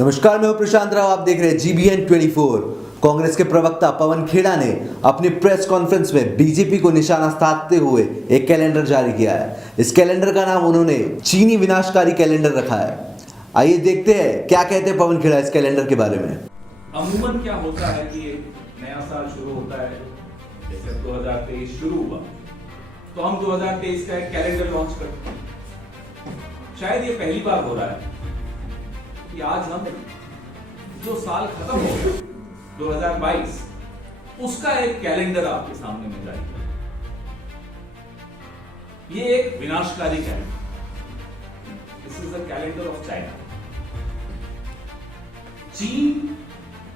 नमस्कार, मैं हूं प्रशांत राव। आप देख रहे हैं GBN 24। कांग्रेस के प्रवक्ता पवन खेड़ा ने अपनी प्रेस कॉन्फ्रेंस में बीजेपी को निशाना साधते हुए एक कैलेंडर जारी किया है। इस कैलेंडर का नाम उन्होंने चीनी विनाशकारी कैलेंडर रखा है। आइए देखते हैं क्या कहते हैं पवन खेड़ा इस कैलेंडर के बारे में। अमूमन क्या होता है कि एक नया साल शुरू होता है, जैसे 2023 शुरू हुआ तो हम 2023 का एक कैलेंडर लॉन्च करते हैं। शायद ये पहली बार हो रहा है कि आज हम जो साल खत्म हो गया 2022 उसका एक कैलेंडर आपके सामने में जारी कर। ये एक विनाशकारी calendar, this is the calendar of China. चीन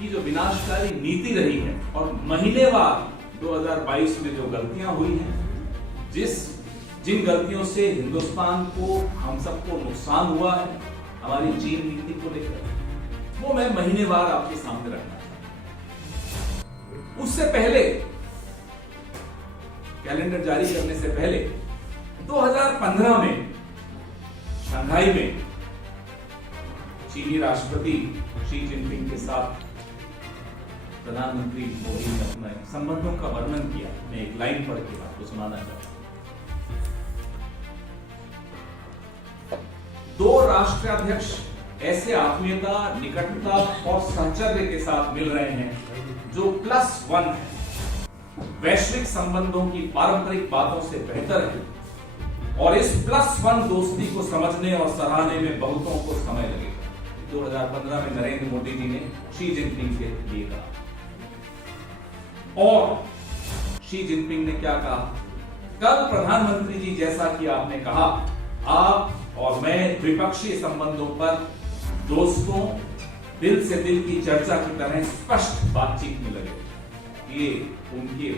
की जो विनाशकारी नीति रही है और महीनेवार 2022 में जो गलतियां हुई हैं, जिन गलतियों से हिंदुस्तान को, हम सबको नुकसान हुआ है हमारी चीन नीति को लेकर, वो मैं महीनेवार आपके सामने रखना चाहता हूं। उससे पहले, कैलेंडर जारी करने से पहले 2015 में शंघाई में चीनी राष्ट्रपति शी जिनपिंग के साथ प्रधानमंत्री मोदी ने अपने संबंधों का वर्णन किया। मैं एक लाइन पढ़ के आपको सुनाना चाहता हूं। दो राष्ट्राध्यक्ष ऐसे आत्मीयता, निकटता और साहचर्य के साथ मिल रहे हैं जो +1 है, वैश्विक संबंधों की पारंपरिक बातों से बेहतर है और इस +1 दोस्ती को समझने और सराहने में बहुतों को समय लगेगा। 2015 में नरेंद्र मोदी जी ने शी जिनपिंग के लिए कहा। और शी जिनपिंग ने क्या कहा? कल प्रधानमंत्री जी, जैसा कि आपने कहा, आप और मैं द्विपक्षीय संबंधों पर दोस्तों दिल से दिल की चर्चा की तरह स्पष्ट बातचीत में लगे। ये उनके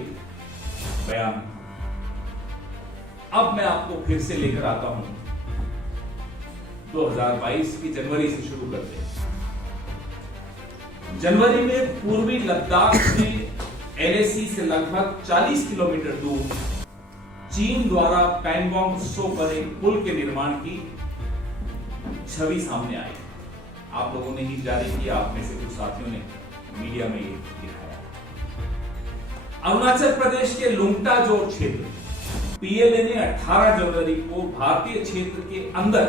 बयान। अब मैं आपको फिर से लेकर आता हूं 2022 की जनवरी से शुरू करते हैं। जनवरी में पूर्वी लद्दाख में LAC से लगभग 40 किलोमीटर दूर चीन द्वारा पैंगोंग त्सो पर एक पुल के निर्माण की छवि सामने आई। आप लोगों ने ही जारी किया, आप में से कुछ साथियों ने मीडिया में ये दिखाया। अरुणाचल प्रदेश के लुंगटाजोर क्षेत्र PLA ने 18 जनवरी को भारतीय क्षेत्र के अंदर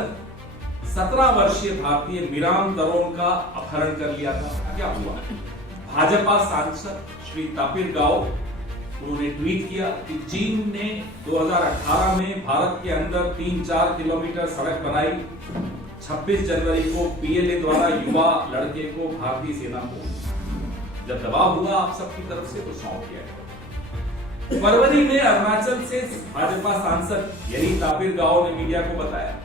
17 वर्षीय भारतीय मिराम तरोन का अपहरण कर लिया था। क्या हुआ? भाजपा सांसद श्री तापिर गाव, उन्होंने ट्वीट किया कि चीन ने 2018 में भारत के अंदर 3-4 किलोमीटर सड़क बनाई। 26 जनवरी को PLA द्वारा युवा लड़के को भारतीय सेना को जब दबाव हुआ आप सबकी तरफ से, तो सौंप दिया गया। फरवरी में अरुणाचल से भाजपा सांसद यही तापिर गाव ने मीडिया को बताया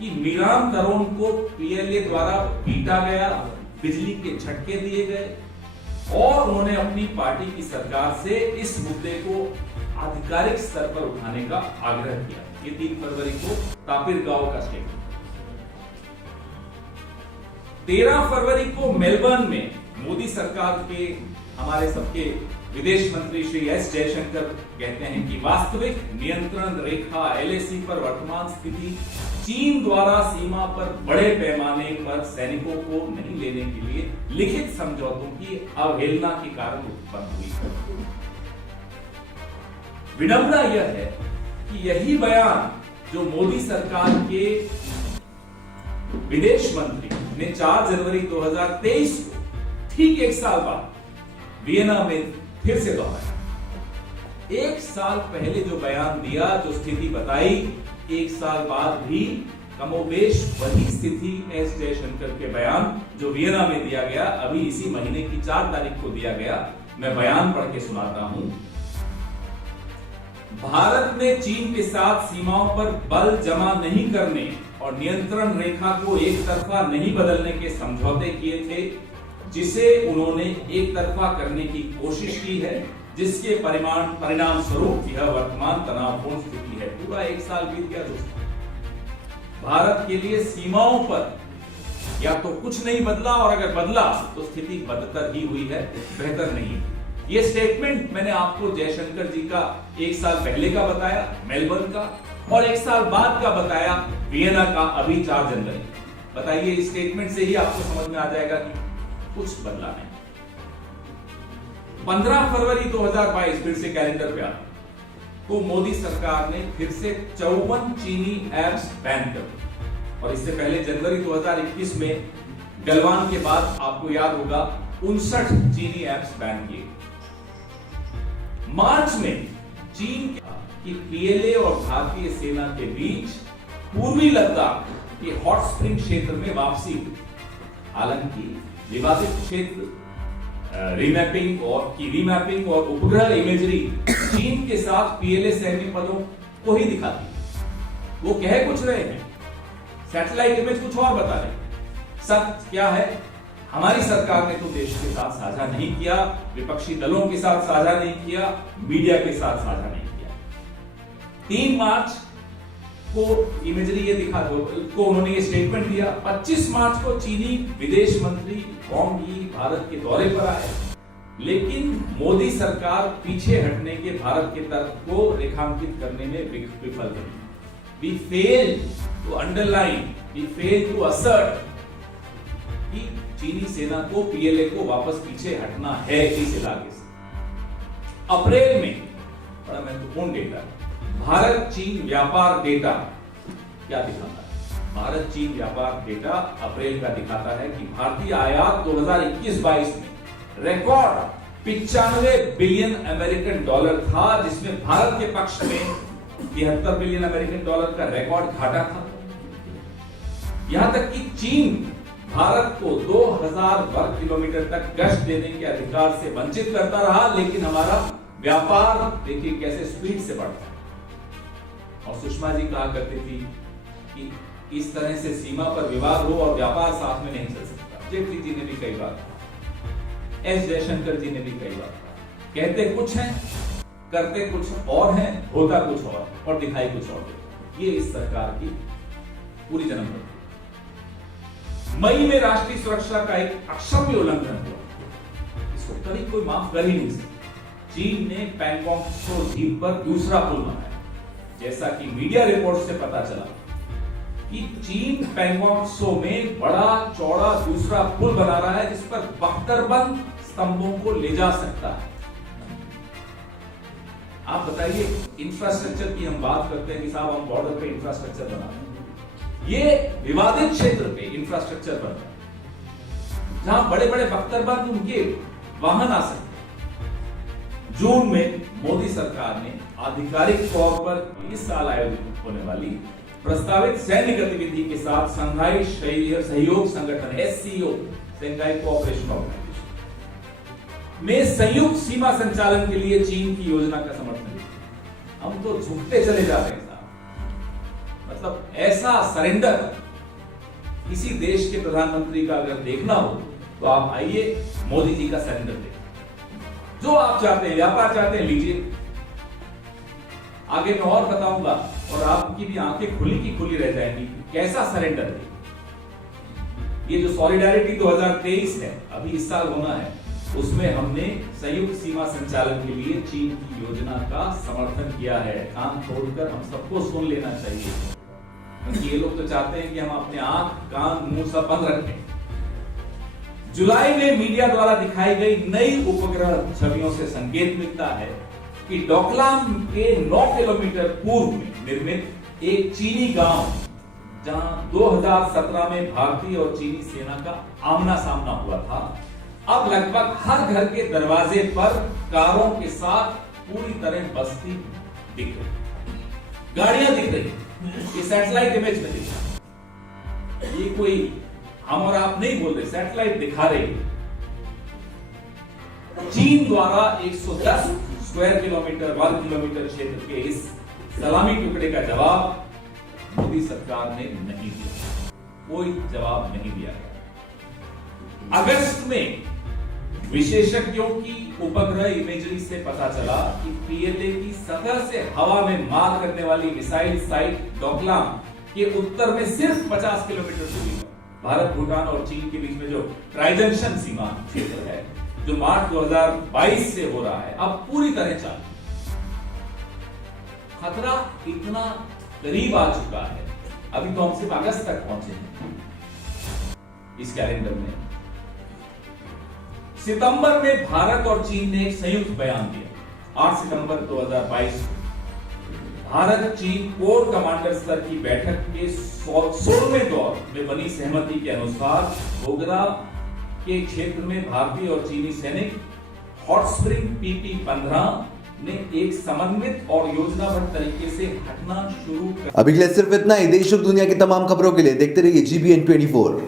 कि मिराम तरोन को PLA द्वारा पीटा गया, बिजली के झटके दिए गए और उन्होंने अपनी पार्टी की सरकार से इस मुद्दे को आधिकारिक स्तर पर उठाने का आग्रह किया। ये 3 फरवरी को तापिर गांव का स्टेटमेंट। 13 फरवरी को मेलबर्न में मोदी सरकार के, हमारे सबके विदेश मंत्री श्री S जयशंकर कहते हैं कि वास्तविक नियंत्रण रेखा LAC पर वर्तमान स्थिति चीन द्वारा सीमा पर बड़े पैमाने पर सैनिकों को नहीं लेने के लिए लिखित समझौतों की अवहेलना के कारण उत्पन्न हुई। विडंबना यह है कि यही बयान जो मोदी सरकार के विदेश मंत्री ने 4 जनवरी 2023 को, ठीक एक साल बाद वियना में फिर से दोहराया। एक साल पहले जो बयान दिया, जो स्थिति बताई, एक साल बाद भी कमोबेश वही स्थिति एस जयशंकर के बयान जो वियना में दिया गया, अभी इसी महीने की 4 तारीख को दिया गया। मैं बयान पढ़ के सुनाता हूं। भारत ने चीन के साथ सीमाओं पर बल जमा नहीं करने और नियंत्रण रेखा को एक तरफा नहीं बदलने के समझौते किए थे, जिसे उन्होंने एक तरफा करने की कोशिश की है, जिसके परिणाम स्वरूप यह वर्तमान तनावपूर्ण स्थिति है। पूरा एक साल बीत गया दोस्तों। भारत के लिए सीमाओं पर या तो कुछ नहीं बदला और अगर बदला तो स्थिति बदतर ही हुई है, बेहतर नहीं। ये स्टेटमेंट मैंने आपको जयशंकर जी का एक साल पहले का बताया मेलबर्न का, और एक साल बाद का बताया वियना का अभी 4 जनवरी। बताइए, इस स्टेटमेंट से ही आपको समझ में आ जाएगा कि कुछ बदला नहीं। 15 फरवरी 2022 फिर से कैलेंडर पे आता तो मोदी सरकार ने फिर से 54 चीनी ऐप्स बैन कर दी। और इससे पहले जनवरी 2021 में गलवान के बाद आपको याद होगा 59 चीनी ऐप्स बैन किए। मार्च में चीन की पीएलए और भारतीय सेना के बीच पूर्वी लद्दाख के हॉट स्प्रिंग क्षेत्र में वापसी हुई। हालांकि विवादित क्षेत्र रीमैपिंग और उपग्रह इमेजरी चीन के साथ पीएलए सैन्य पदों को ही दिखाती है। वो कह कुछ रहे हैं, सैटेलाइट इमेज कुछ और बता रहे हैं। सत्य क्या है? हमारी सरकार ने तो देश के साथ साझा नहीं किया, विपक्षी दलों के साथ साझा नहीं किया, मीडिया के साथ साझा नहीं किया। 3 मार्च को इमेजरी ये को उन्होंने ये स्टेटमेंट दिया। 25 मार्च को चीनी विदेश मंत्री वांग यी भारत के दौरे पर आए, लेकिन मोदी सरकार पीछे हटने के भारत के तर्क को रेखांकित करने में विफल रही। We fail to underline, we fail to assert कि चीनी सेना को पीएलए को वापस पीछे हटना है इस इलाके से। अप्रैल में बड़ा महत्वपूर्ण डेटा, भारत चीन व्यापार डेटा क्या दिखाता है? भारत चीन व्यापार डेटा अप्रैल का दिखाता है कि भारतीय आयात 2021-22 में रिकॉर्ड 95 बिलियन अमेरिकन डॉलर था, जिसमें भारत के पक्ष में 73 बिलियन अमेरिकन डॉलर का रिकॉर्ड घाटा था। यहां तक कि चीन भारत को 2000 वर्ग किलोमीटर तक गश्त देने के अधिकार से वंचित करता रहा, लेकिन हमारा व्यापार देखिए कैसे स्पीड से बढ़ता है। और सुषमा जी कहा करती थी कि इस तरह से सीमा पर विवाद हो और व्यापार साथ में नहीं चल सकता। जेटली जी ने भी कई बार, एस जयशंकर जी ने भी कई बार, कहते कुछ हैं, करते कुछ और हैं, होता कुछ और दिखाई कुछ और। ये इस सरकार की पूरी जन्मपंथी। मई में राष्ट्रीय सुरक्षा का एक अक्षम्य उल्लंघन हुआ, इसको कभी कोई माफ कर ही नहीं सकता। चीन ने पैंगोंग त्सो झील पर दूसरा पुल बनाया। जैसा कि मीडिया रिपोर्ट से पता चला कि चीन पैंगोंग त्सो में बड़ा चौड़ा दूसरा पुल बना रहा है, जिस पर बख्तरबंद स्तंभों को ले जा सकता है। आप बताइए, इंफ्रास्ट्रक्चर की हम बात करते हैं कि साहब हम बॉर्डर पे इंफ्रास्ट्रक्चर बना रहे हैं। ये विवादित क्षेत्र पे इंफ्रास्ट्रक्चर बन रहा है, जहां बड़े बड़े बख्तरबंद उनके वाहन आ सकते हैं। जून में मोदी सरकार ने आधिकारिक तौर पर इस साल आयोजित होने वाली प्रस्तावित सैन्य गतिविधि के साथ शंघाई सहयोग संगठन SCO, शंघाई कोऑपरेशन ऑर्गेनाइजेशन में संयुक्त सीमा संचालन के लिए चीन की योजना का समर्थन किया। हम तो झुकते चले जा रहे हैं साहब। मतलब ऐसा सरेंडर किसी देश के प्रधानमंत्री का अगर देखना हो तो आप आइए, मोदी जी का सरेंडर देखिए। जो आप चाहते हैं, व्यापार चाहते हैं, लीजिए। आगे मैं और बताऊंगा और आपकी भी आंखें खुली की खुली रह जाएंगी कैसा सरेंडर है। ये जो सॉलिडारिटी 2023 है, अभी इस साल होना है, उसमें हमने संयुक्त सीमा संचालन के लिए चीन की योजना का समर्थन किया है। कान खोलकर हम सबको सुन लेना चाहिए, क्योंकि ये लोग तो चाहते हैं कि हम अपने आंख कान मुंह सब बंद रखें। जुलाई में मीडिया द्वारा दिखाई गई नई उपग्रह छवियों से संकेत मिलता है कि डोकलाम के 9 किलोमीटर पूर्व में निर्मित एक चीनी गांव, जहां 2017 में भारतीय और चीनी सेना का आमना सामना हुआ था, अब लगभग हर घर के दरवाजे पर कारों के साथ पूरी तरह बस्ती दिख रही, गाड़ियां दिख रही। ये सैटेलाइट इमेज में दिख रहा, ये कोई हम और आप नहीं बोल रहे, सैटेलाइट दिखा रही। चीन द्वारा 110 स्क्वायर किलोमीटर वर्ग किलोमीटर क्षेत्र के इस सलामी टुकड़े का जवाब मोदी सरकार ने नहीं दिया, कोई जवाब नहीं दिया गया। अगस्त में विशेषज्ञों की उपग्रह इमेजरी से पता चला कि पीएलए की सतह से हवा में मार करने वाली मिसाइल साइट डोकलाम के उत्तर में सिर्फ 50 किलोमीटर दूरी पर भारत, भूटान और चीन के बीच में जो ट्राइजंक्शन सीमा क्षेत्र है, जो मार्च 2022 से हो रहा है, अब पूरी तरह चालू। खतरा इतना करीब आ चुका है, अभी तो हम सिर्फ अगस्त तक पहुंचे हैं, इस कैलेंडर में। सितंबर में भारत और चीन ने एक संयुक्त बयान दिया। 8 सितंबर 2022 भारत चीन कोर कमांडर स्तर की बैठक के 16वें दौर में बनी सहमति के अनुसार बोगदा के क्षेत्र में भारतीय और चीनी सैनिक हॉट स्प्रिंग PP-15 ने एक समन्वित और योजनाबद्ध तरीके से हटना शुरू कर। अभी के लिए सिर्फ इतना ही। देश और दुनिया की तमाम खबरों के लिए देखते रहिए GBN 24।